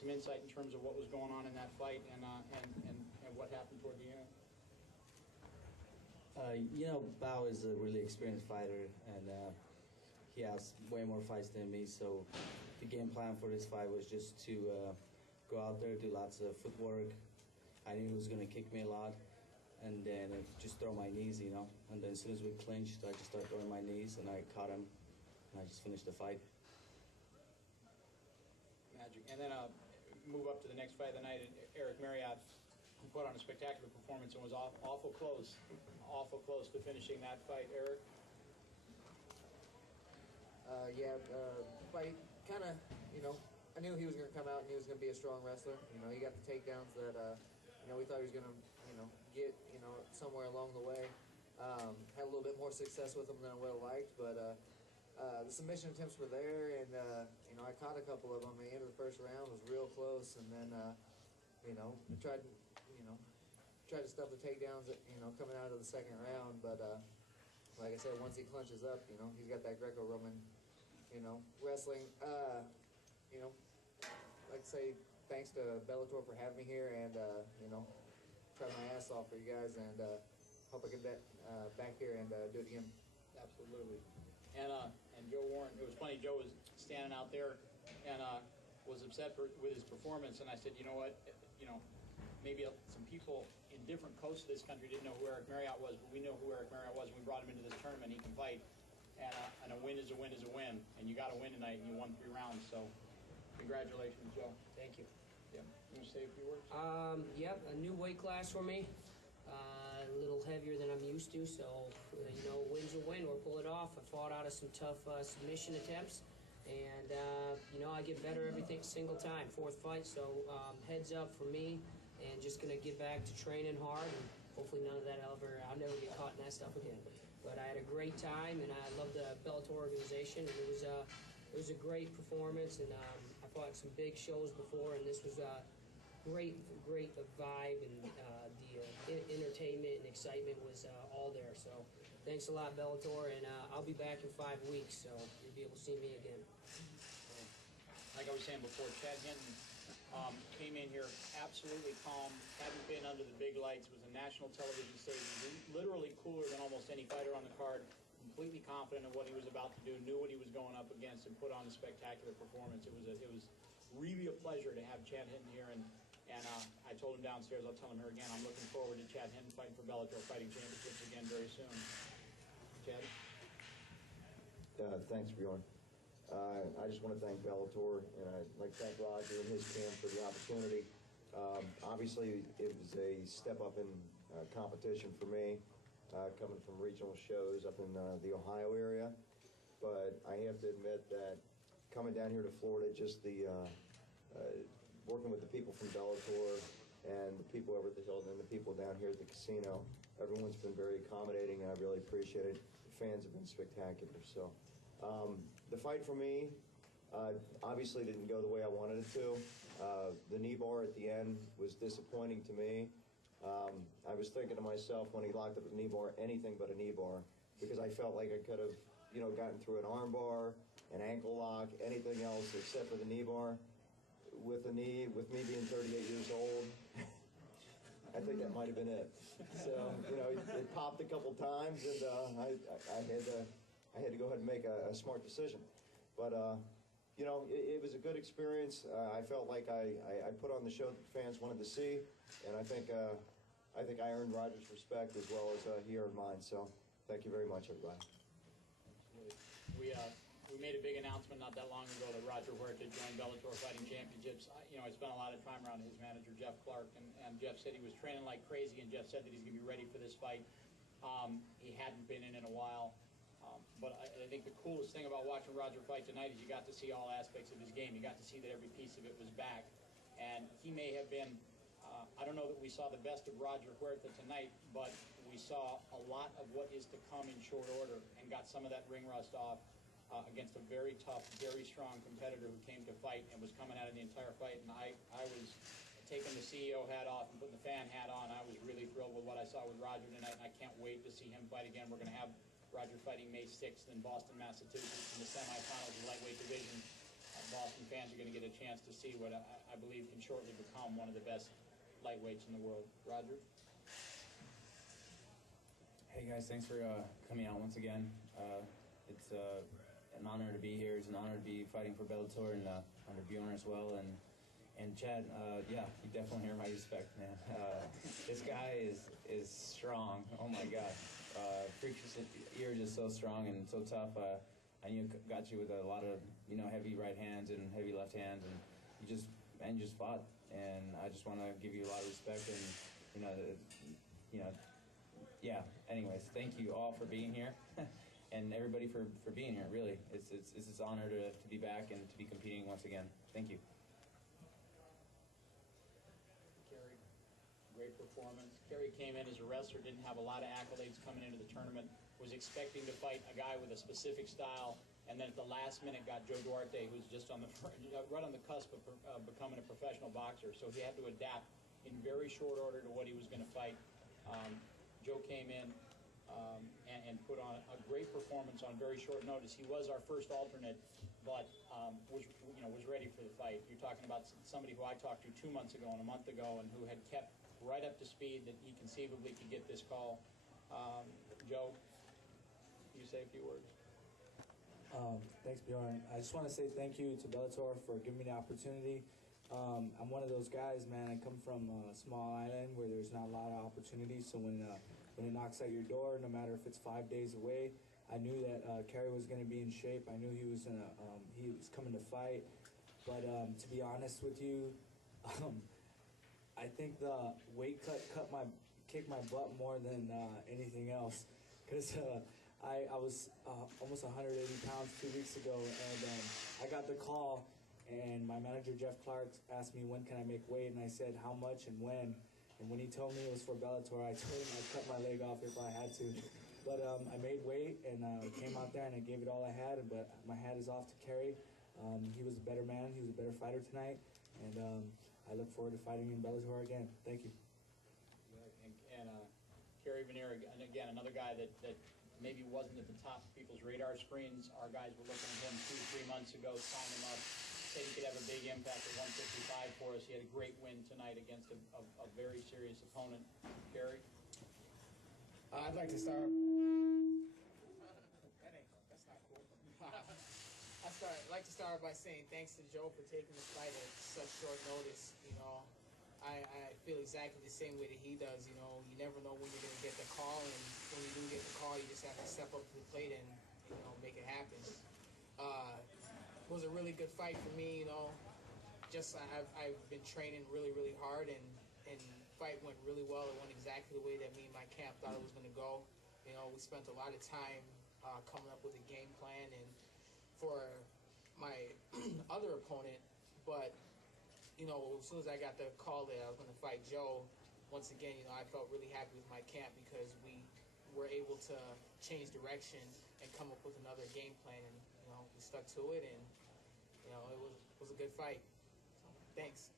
some insight in terms of what was going on in that fight and what happened toward the end. You know, Bao is a really experienced fighter, and he has way more fights than me, so the game plan for this fight was just to go out there, do lots of footwork. I knew he was going to kick me a lot, and then just throw my knees, you know. And then as soon as we clinched, I just started throwing my knees, and I caught him, and I just finished the fight. Magic. And then move up to the next fight of the night, Eric Marriott put on a spectacular performance and was awful close to finishing that fight. Eric? Fight kind of, you know, I knew he was going to come out and he was going to be a strong wrestler. You know, he got the takedowns that, you know, we thought he was going to, you know, get, you know, somewhere along the way. Had a little bit more success with him than I would have liked, but the submission attempts were there, and, you know, I caught a couple of them. At the end of the first round was real close, and then, you know, tried to stuff the takedowns, you know, coming out of the second round, but like I said, once he clinches up, you know, he's got that Greco-Roman, you know, wrestling. You know, like I say, thanks to Bellator for having me here, and you know, try my ass off for you guys, and hope I get back here and do it again. Absolutely. And Joe Warren, it was funny, Joe was standing out there and was upset with his performance, and I said, you know what, you know, maybe some people in different coasts of this country didn't know who Eric Marriott was, but we know who Eric Marriott was, and we brought him into this tournament. He can fight, and a win is a win is a win, and you got to win tonight, and you won 3 rounds, so congratulations, Joe. Thank you. Yeah. You want to say a few words? Yep, a new weight class for me. A little heavier than I'm used to, so, you know, win's a win or pull it off. I fought out of some tough submission attempts, and, you know, I get better every single time. 4th fight, so heads up for me, and just going to get back to training hard, and hopefully none of that I'll never get caught in that stuff again. But I had a great time, and I love the Bellator organization, and it was a great performance, and I fought some big shows before, and this was a great vibe, and the entertainment and excitement was all there. So thanks a lot, Bellator, and I'll be back in 5 weeks, so you'll be able to see me again. Like I was saying before, Chad Hinton came in here absolutely calm, hadn't been under the big lights, was a national television stage, literally cooler than almost any fighter on the card, completely confident in what he was about to do, knew what he was going up against, and put on a spectacular performance. It was really a pleasure to have Chad Hinton here, and I told him downstairs, I'll tell him here again, I'm looking forward to Chad Hinton fighting for Bellator Fighting Championships again very soon. Chad? Thanks, Bjorn. I just want to thank Bellator, and I'd like to thank Roger and his camp for the opportunity. Obviously, it was a step up in competition for me, coming from regional shows up in the Ohio area. But I have to admit that coming down here to Florida, just the working with the people from Bellator and the people over at the Hilton and the people down here at the casino, everyone's been very accommodating, and I really appreciate it. The fans have been spectacular. So the fight for me obviously didn't go the way I wanted it to. The knee bar at the end was disappointing to me. I was thinking to myself when he locked up the knee bar, anything but a knee bar, because I felt like I could have, you know, gotten through an arm bar, an ankle lock, anything else except for the knee bar. With me being 38 years old, I think that might have been it. So, you know, it popped a couple times, and I had to go ahead and make a smart decision. But you know, it was a good experience. I felt like I put on the show that fans wanted to see, and I think I earned Roger's respect as well as he earned mine. So, thank you very much, everybody. We made a big announcement not that long ago that Roger Huerta joined Bellator Fighting Championships. You know, I spent a lot of time around his manager, Jeff Clark, and Jeff said he was training like crazy, and Jeff said that he's going to be ready for this fight. He hadn't been in a while. But I think the coolest thing about watching Roger fight tonight is you got to see all aspects of his game. You got to see that every piece of it was back. And he may have been, I don't know that we saw the best of Roger Huerta tonight, but we saw a lot of what is to come in short order and got some of that ring rust off against a very tough, very strong competitor who came to fight and was coming out of the entire fight. And I was taking the CEO hat off and putting the fan hat on. I was really thrilled with what I saw with Roger tonight, and I can't wait to see him fight again. We're going to have Roger fighting May 6th in Boston, Massachusetts in the semifinals of the lightweight division. Boston fans are going to get a chance to see what I believe can shortly become one of the best lightweights in the world. Roger? Hey guys, thanks for coming out once again. It's an honor to be here. It's an honor to be fighting for Bellator and under Bjorn as well. And Chad, yeah, you definitely earn my respect, man. This guy is strong. Oh my God, you're just so strong and so tough. I got you with a lot of heavy right hands and heavy left hands, and you just fought. And I just want to give you a lot of respect and yeah. Anyways, thank you all for being here, and everybody for being here. Really, it's an honor to be back and to be competing once again. Thank you. Carey, great performance. Carey came in as a wrestler, didn't have a lot of accolades coming into the tournament, was expecting to fight a guy with a specific style, and then at the last minute got Joe Huerta, who's just right on the cusp of becoming a professional boxer. So he had to adapt in very short order to what he was going to fight. Joe came in and put on a great performance on very short notice. He was our first alternate, but was ready for the fight. You're talking about somebody who I talked to 2 months ago and a month ago, and who had kept right up to speed that he conceivably could get this call. Joe, you say a few words? Thanks, Bjorn. I just want to say thank you to Bellator for giving me the opportunity. I'm one of those guys, man. I come from a small island where there's not a lot of opportunities. So when it knocks at your door, no matter if it's 5 days away, I knew that Carey was going to be in shape. I knew he was coming to fight. But to be honest with you, I think the weight cut kicked my butt more than anything else, because I was almost 180 pounds 2 weeks ago, and I got the call. And my manager, Jeff Clark, asked me, when can I make weight? And I said, how much and when? And when he told me it was for Bellator, I told him I'd cut my leg off if I had to. But I made weight, and came out there, and I gave it all I had. But my hat is off to Carey. He was a better man. He was a better fighter tonight. And I look forward to fighting in Bellator again. Thank you. And Carey Vanier, again, another guy that maybe wasn't at the top of people's radar screens. Our guys were looking at him 2 or 3 months ago, signing him up. Said he could have a big impact at 155 for us. He had a great win tonight against a very serious opponent. Carey? I'd like to start. That's not cool. I'd like to start by saying thanks to Joe for taking this fight at such short notice. I feel exactly the same way that he does. You never know when you're going to get the call, and when you do get the call, you just have to step up to the plate and make it happen. It was a really good fight for me. I've been training really, really hard, and fight went really well. It went exactly the way that me and my camp thought it was going to go. We spent a lot of time coming up with a game plan and for my other opponent, but as soon as I got the call that I was going to fight Joe, once again, I felt really happy with my camp, because we were able to change direction and come up with another game plan, and we stuck to it, and it was a good fight. So, thanks.